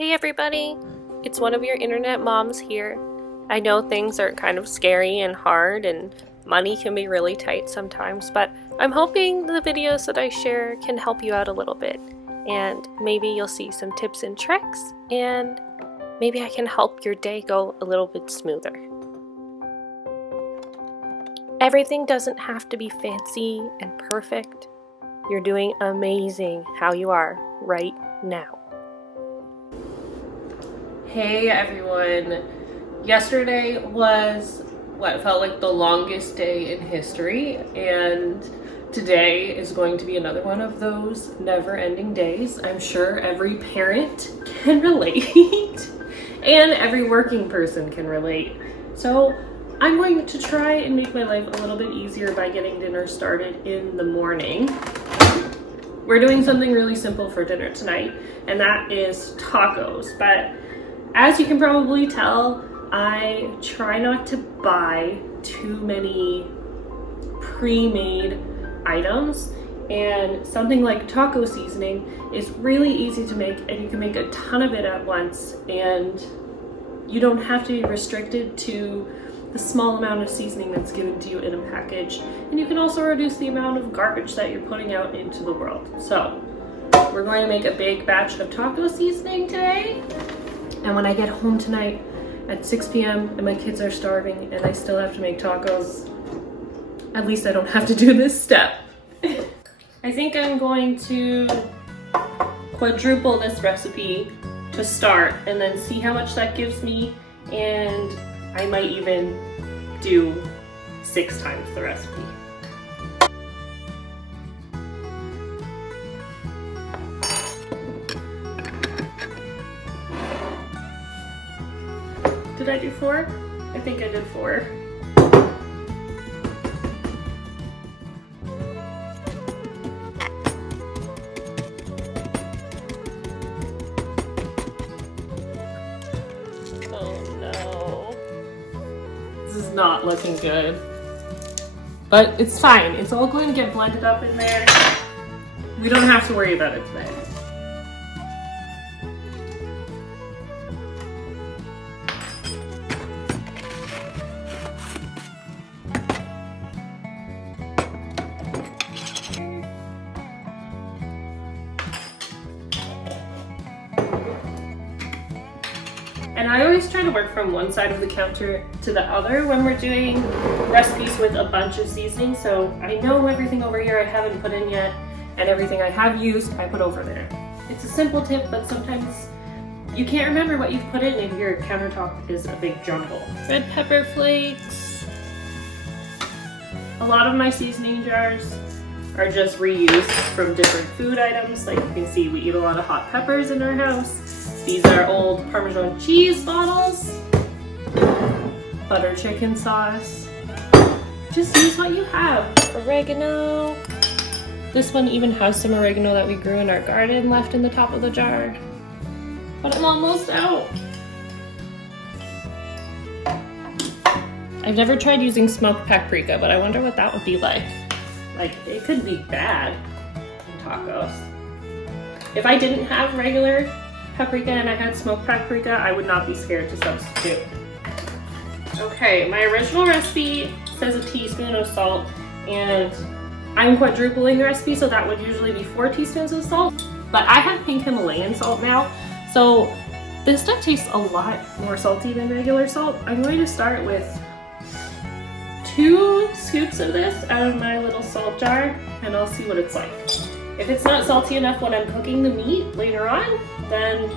Hey everybody, it's one of your internet moms here. I know things are kind of scary and hard and money can be really tight sometimes, but I'm hoping the videos that I share can help you out a little bit, and maybe you'll see some tips and tricks, and maybe I can help your day go a little bit smoother. Everything doesn't have to be fancy and perfect. You're doing amazing how you are right now. Hey everyone, yesterday was what felt like the longest day in history, and today is going to be another one of those never-ending days. I'm sure every parent can relate and every working person can relate. So I'm going to try and make my life a little bit easier by getting dinner started in the morning. We're doing something really simple for dinner tonight, and that is tacos. But as you can probably tell, I try not to buy too many pre-made items, and something like taco seasoning is really easy to make, and you can make a ton of it at once, and you don't have to be restricted to the small amount of seasoning that's given to you in a package, and you can also reduce the amount of garbage that you're putting out into the world. So we're going to make a big batch of taco seasoning today, and when I get home tonight at 6 p.m. and my kids are starving and I still have to make tacos, at least I don't have to do this step. I think I'm going to quadruple this recipe to start and then see how much that gives me, and I might even do 6 times the recipe. Did I do 4? I think I did 4. Oh no. This is not looking good. But it's fine. It's all going to get blended up in there. We don't have to worry about it today. And I always try to work from one side of the counter to the other when we're doing recipes with a bunch of seasoning. So I know everything over here I haven't put in yet, and everything I have used I put over there. It's a simple tip, but sometimes you can't remember what you've put in if your countertop is a big jumble. Red pepper flakes. A lot of my seasoning jars are just reused from different food items. Like you can see, we eat a lot of hot peppers in our house. These are old Parmesan cheese bottles, butter chicken sauce. Just use what you have. Oregano. This one even has some oregano that we grew in our garden left in the top of the jar. But I'm almost out. I've never tried using smoked paprika, but I wonder what that would be like. Like, it could be bad in tacos. If I didn't have regular paprika and I had smoked paprika, I would not be scared to substitute. Okay, my original recipe says a teaspoon of salt, and I'm quadrupling the recipe, so that would usually be 4 teaspoons of salt. But I have pink Himalayan salt now, so this stuff tastes a lot more salty than regular salt. I'm going to start with 2 scoops of this out of my little salt jar, and I'll see what it's like. If it's not salty enough when I'm cooking the meat later on, then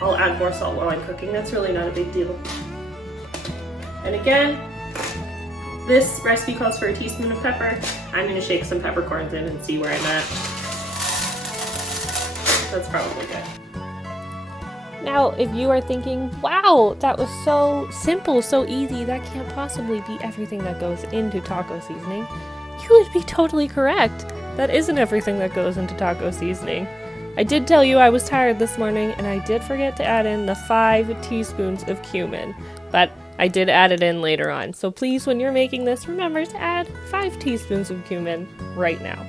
I'll add more salt while I'm cooking. That's really not a big deal. And again, this recipe calls for a teaspoon of pepper. I'm going to shake some peppercorns in and see where I'm at. That's probably good. Now, if you are thinking, wow, that was so simple, so easy, that can't possibly be everything that goes into taco seasoning, you would be totally correct. That isn't everything that goes into taco seasoning. I did tell you I was tired this morning, and I did forget to add in the 5 teaspoons of cumin, but I did add it in later on. So please, when you're making this, remember to add 5 teaspoons of cumin right now.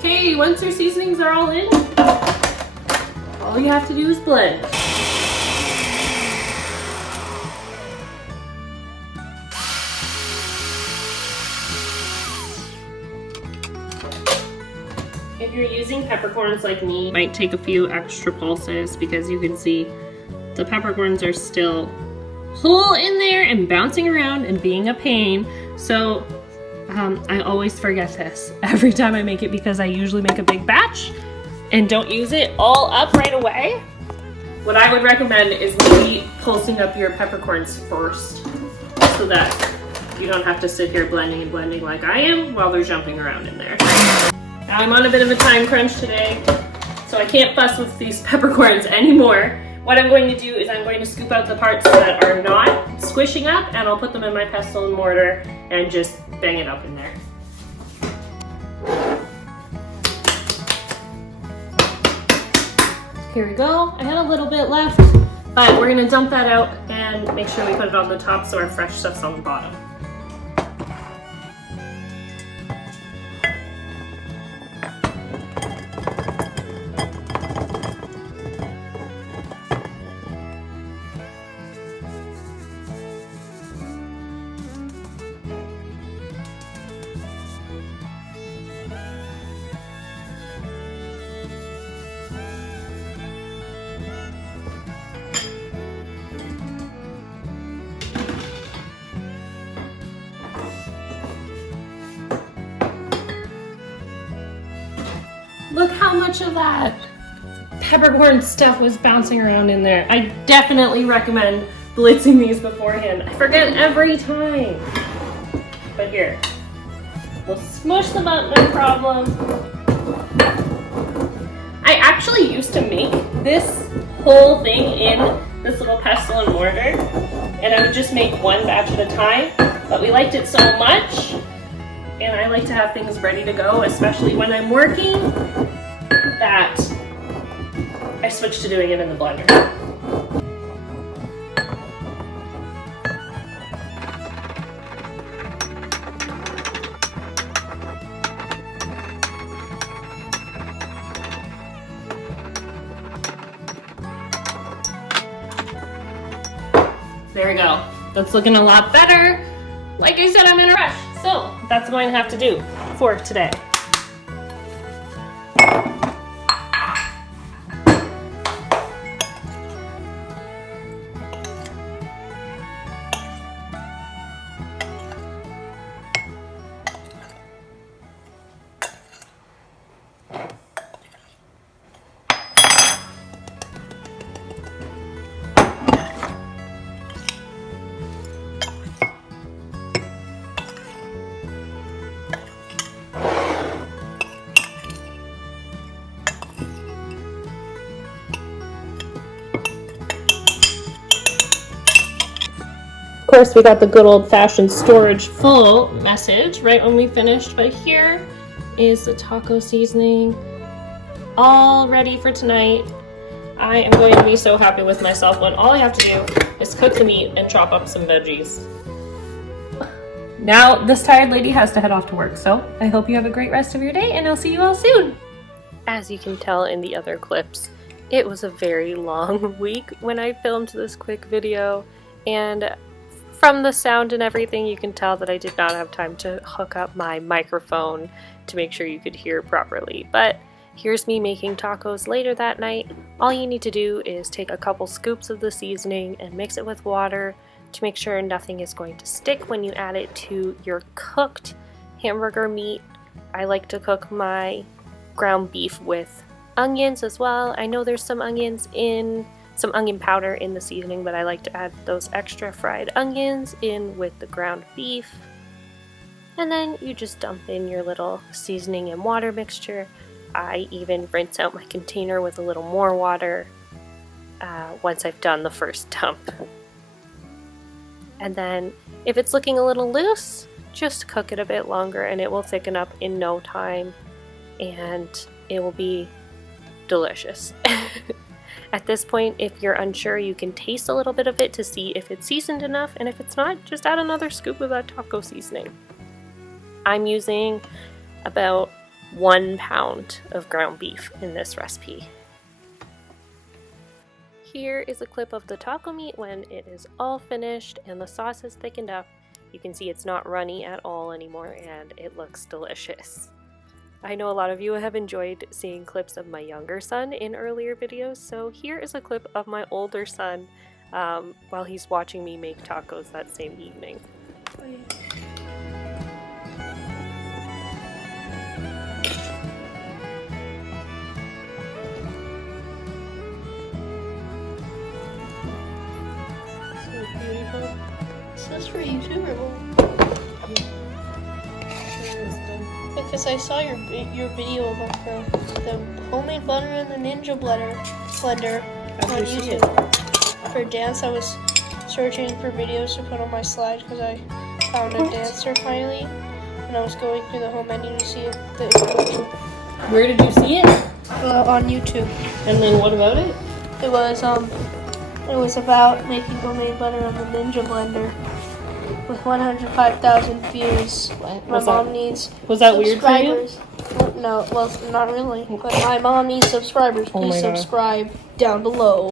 Okay, once your seasonings are all in, all you have to do is blend. If you're using peppercorns like me, it might take a few extra pulses because you can see the peppercorns are still whole in there and bouncing around and being a pain. So I always forget this every time I make it because I usually make a big batch and don't use it all up right away. What I would recommend is maybe pulsing up your peppercorns first so that you don't have to sit here blending and blending like I am while they're jumping around in there. Now I'm on a bit of a time crunch today, so I can't fuss with these peppercorns anymore. What I'm going to do is I'm going to scoop out the parts that are not squishing up, and I'll put them in my pestle and mortar and just bang it up in there. Here we go. I had a little bit left, but we're gonna dump that out and make sure we put it on the top so our fresh stuff's on the bottom. Look how much of that peppercorn stuff was bouncing around in there. I definitely recommend blitzing these beforehand. I forget every time. But here, we'll smush them up, no problem. I actually used to make this whole thing in this little pestle and mortar, and I would just make one batch at a time, but we liked it so much, and I like to have things ready to go, especially when I'm working, that I switched to doing it in the blender. There we go. That's looking a lot better. Like I said, I'm in a rush. So that's going to have to do for today. Of course, we got the good old-fashioned storage full message right when we finished, but here is the taco seasoning all ready for tonight. I am going to be so happy with myself when all I have to do is cook the meat and chop up some veggies. Now this tired lady has to head off to work, so I hope you have a great rest of your day and I'll see you all soon. As you can tell in the other clips, it was a very long week when I filmed this quick video, and from the sound and everything, you can tell that I did not have time to hook up my microphone to make sure you could hear properly. But here's me making tacos later that night. All you need to do is take a couple scoops of the seasoning and mix it with water to make sure nothing is going to stick when you add it to your cooked hamburger meat. I like to cook my ground beef with onions as well. I know there's some onion powder in the seasoning, but I like to add those extra fried onions in with the ground beef. And then you just dump in your little seasoning and water mixture. I even rinse out my container with a little more water once I've done the first dump. And then if it's looking a little loose, just cook it a bit longer and it will thicken up in no time and it will be delicious. At this point, if you're unsure, you can taste a little bit of it to see if it's seasoned enough, and if it's not, just add another scoop of that taco seasoning. I'm using about 1 pound of ground beef in this recipe. Here is a clip of the taco meat when it is all finished and the sauce has thickened up. You can see it's not runny at all anymore and it looks delicious. I know a lot of you have enjoyed seeing clips of my younger son in earlier videos, so here is a clip of my older son while he's watching me make tacos that same evening. Oh, yeah. Beautiful. So that's for YouTuber. Because I saw your video about the homemade butter and the ninja blender on YouTube. For dance, I was searching for videos to put on my slide because I found a dancer finally, and I was going through the whole menu to see the information. Where did you see it? On YouTube. And then what about it? It was about making homemade butter on the ninja blender. With 105,000 views. My mom needs Was that weird for you? No, well, not really. But my mom needs subscribers. Please subscribe down below.